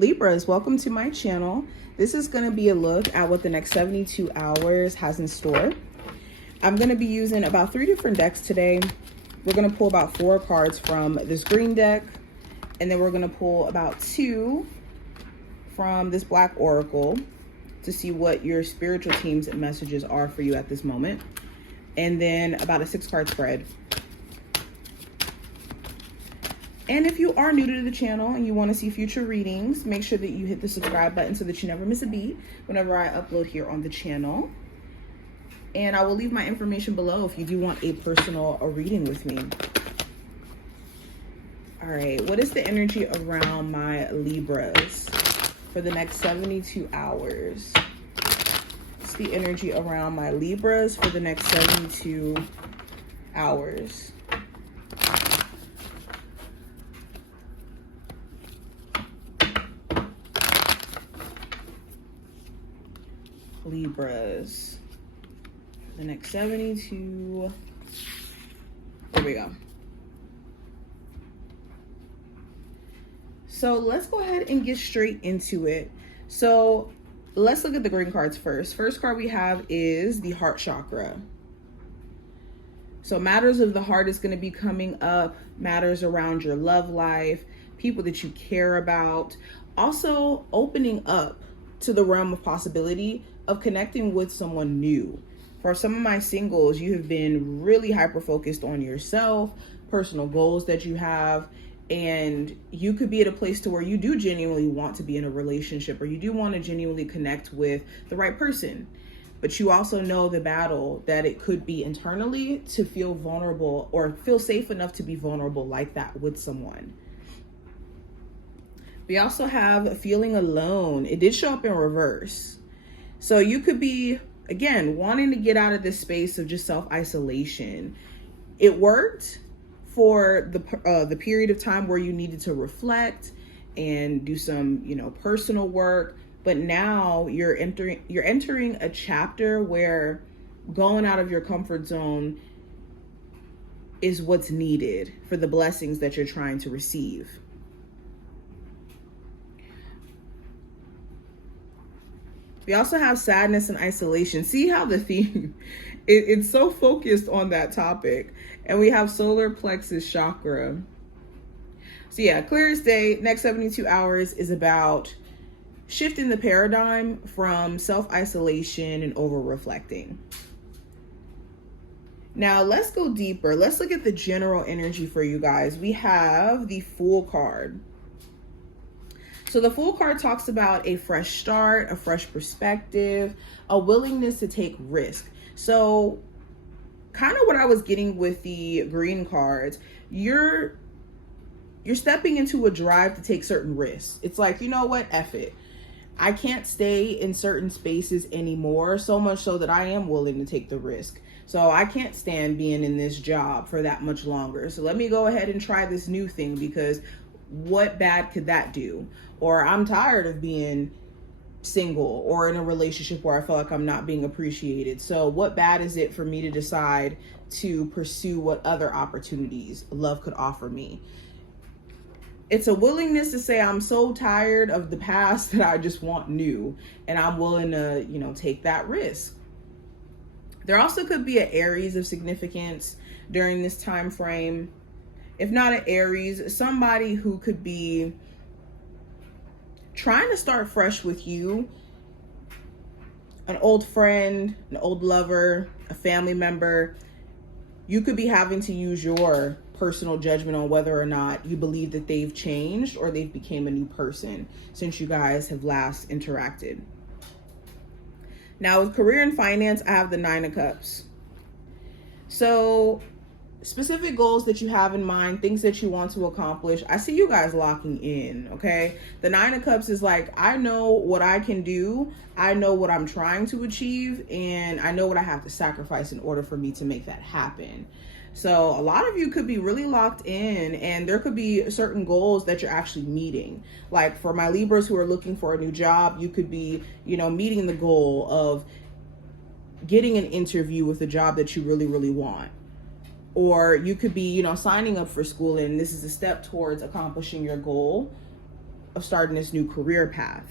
Libras, welcome to my channel. This is going to be a look at what the next 72 hours has in store. I'm going to be using about 3 different decks today. We're going to pull about 4 cards from this green deck, and then we're going to pull about 2 from this black oracle to see what your spiritual team's messages are for you at this moment, and then about a 6-card spread. And if you are new to the channel and you want to see future readings, make sure that you hit the subscribe button so that you never miss a beat whenever I upload here on the channel. And I will leave my information below if you do want a personal reading with me. All right, what is the energy around my Libras for the next 72 hours? What's the energy around my Libras for the next 72 hours? Libras, the next 72. There we go. So let's go ahead and get straight into it. So let's look at the green cards first. First card we have is the heart chakra. So matters of the heart is going to be coming up, matters around your love life, people that you care about, also opening up to the realm of possibility of connecting with someone new. For some of my singles, you have been really hyper focused on yourself, personal goals that you have, and you could be at a place to where you do genuinely want to be in a relationship, or you do want to genuinely connect with the right person. But you also know the battle that it could be internally to feel vulnerable or feel safe enough to be vulnerable like that with someone. We also have feeling alone. It did show up in reverse. So you could be, again, wanting to get out of this space of just self-isolation. It worked for the period of time where you needed to reflect and do some, personal work. But now you're entering a chapter where going out of your comfort zone is what's needed for the blessings that you're trying to receive. We also have sadness and isolation. See how the theme, it's so focused on that topic. And we have solar plexus chakra. So yeah, clear as day, next 72 hours is about shifting the paradigm from self-isolation and over-reflecting. Now let's go deeper. Let's look at the general energy for you guys. We have the Fool card. So the Fool card talks about a fresh start, a fresh perspective, a willingness to take risk. So kind of what I was getting with the green cards, you're stepping into a drive to take certain risks. It's like, you know what, F it. I can't stay in certain spaces anymore, so much so that I am willing to take the risk. So I can't stand being in this job for that much longer. So let me go ahead and try this new thing, because what bad could that do? Or I'm tired of being single or in a relationship where I feel like I'm not being appreciated. So what bad is it for me to decide to pursue what other opportunities love could offer me? It's a willingness to say, I'm so tired of the past that I just want new, and I'm willing to, take that risk. There also could be an Aries of significance during this time frame. If not an Aries, somebody who could be trying to start fresh with you, an old friend, an old lover, a family member. You could be having to use your personal judgment on whether or not you believe that they've changed or they've become a new person since you guys have last interacted. Now with career and finance, I have the 9 of Cups. So specific goals that you have in mind, things that you want to accomplish. I see you guys locking in, okay? The 9 of Cups is like, I know what I can do. I know what I'm trying to achieve, and I know what I have to sacrifice in order for me to make that happen. So a lot of you could be really locked in, and there could be certain goals that you're actually meeting. Like for my Libras who are looking for a new job, you could be, meeting the goal of getting an interview with a job that you really, really want. Or you could be, signing up for school, and this is a step towards accomplishing your goal. of starting this new career path.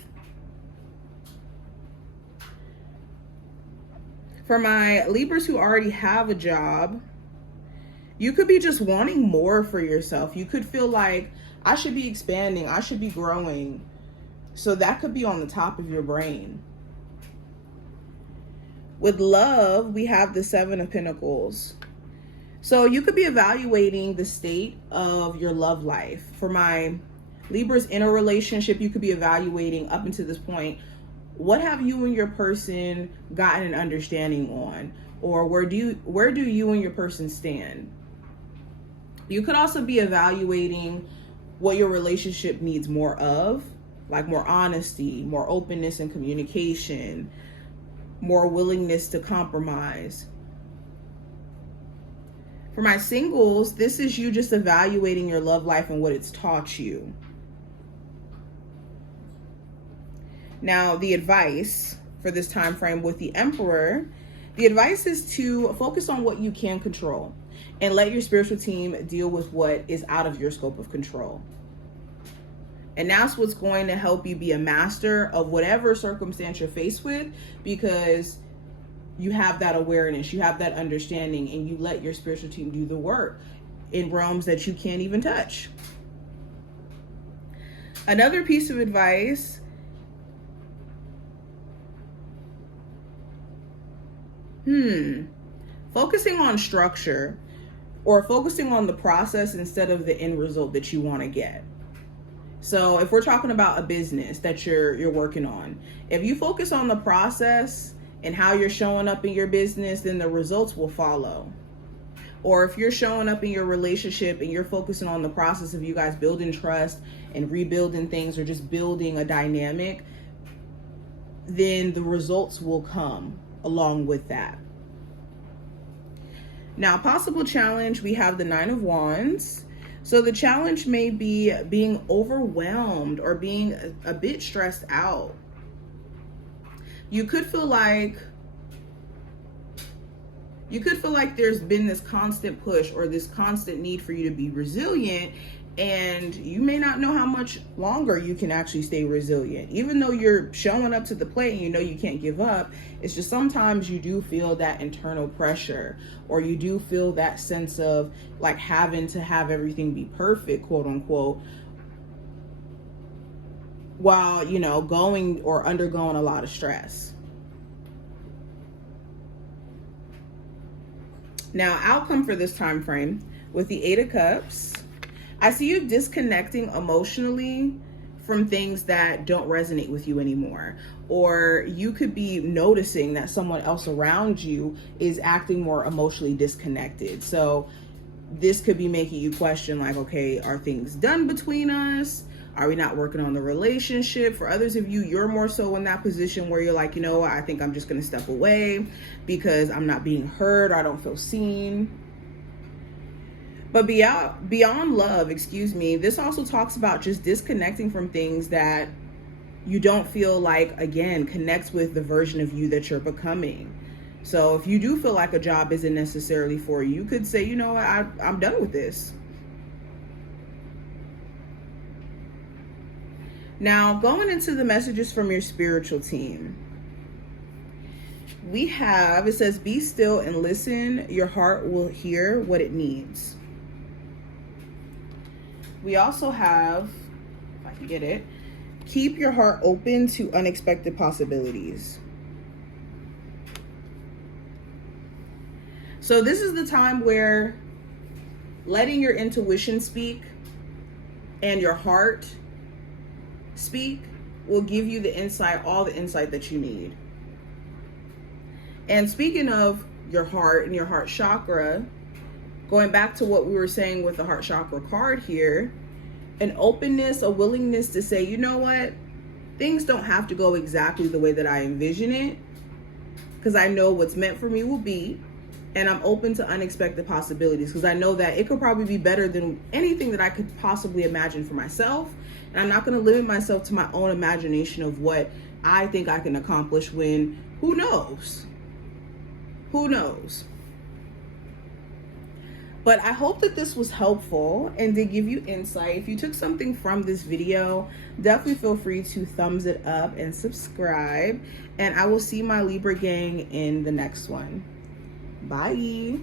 For my Libras who already have a job, you could be just wanting more for yourself. You could feel like, I should be expanding, I should be growing. So that could be on the top of your brain. With love, we have the 7 of Pentacles. So you could be evaluating the state of your love life. For my Libras in a relationship, you could be evaluating up until this point, what have you and your person gotten an understanding on? Or where do you and your person stand? You could also be evaluating what your relationship needs more of, like more honesty, more openness and communication, more willingness to compromise. For my singles, this is you just evaluating your love life and what it's taught you. Now, the advice for this time frame with the Emperor, the advice is to focus on what you can control and let your spiritual team deal with what is out of your scope of control. And that's what's going to help you be a master of whatever circumstance you're faced with, because you have that awareness, you have that understanding, and you let your spiritual team do the work in realms that you can't even touch. Another piece of advice, focusing on structure, or focusing on the process instead of the end result that you want to get. So if we're talking about a business that you're working on, if you focus on the process and how you're showing up in your business, then the results will follow. Or if you're showing up in your relationship and you're focusing on the process of you guys building trust and rebuilding things, or just building a dynamic, then the results will come along with that. Now, possible challenge, we have the 9 of Wands. So the challenge may be being overwhelmed or being a bit stressed out. You could feel like there's been this constant push or this constant need for you to be resilient, and you may not know how much longer you can actually stay resilient. Even though you're showing up to the plate and you know you can't give up, it's just sometimes you do feel that internal pressure, or you do feel that sense of like having to have everything be perfect, quote unquote, while, you know, going or undergoing a lot of stress. Now, outcome for this time frame with the 8 of Cups, I see you disconnecting emotionally from things that don't resonate with you anymore. Or you could be noticing that someone else around you is acting more emotionally disconnected. So this could be making you question, like, okay, are things done between us? Are we not working on the relationship? For others of you, you're more so in that position where you're like, you know what, I think I'm just going to step away because I'm not being heard, or I don't feel seen. But beyond love, this also talks about just disconnecting from things that you don't feel like, again, connects with the version of you that you're becoming. So if you do feel like a job isn't necessarily for you, you could say, you know what, I'm done with this. Now, going into the messages from your spiritual team, we have, it says, be still and listen. Your heart will hear what it needs. We also have, if I can get it, keep your heart open to unexpected possibilities. So this is the time where letting your intuition speak and your heart speak will give you the insight, all the insight that you need. And speaking of your heart and your heart chakra, going back to what we were saying with the heart chakra card here, an openness, a willingness to say, you know what, things don't have to go exactly the way that I envision it, because I know what's meant for me will be, and I'm open to unexpected possibilities, because I know that it could probably be better than anything that I could possibly imagine for myself. And I'm not going to limit myself to my own imagination of what I think I can accomplish, when who knows? Who knows? But I hope that this was helpful and did give you insight. If you took something from this video, definitely feel free to thumbs it up and subscribe. And I will see my Libra gang in the next one. Bye.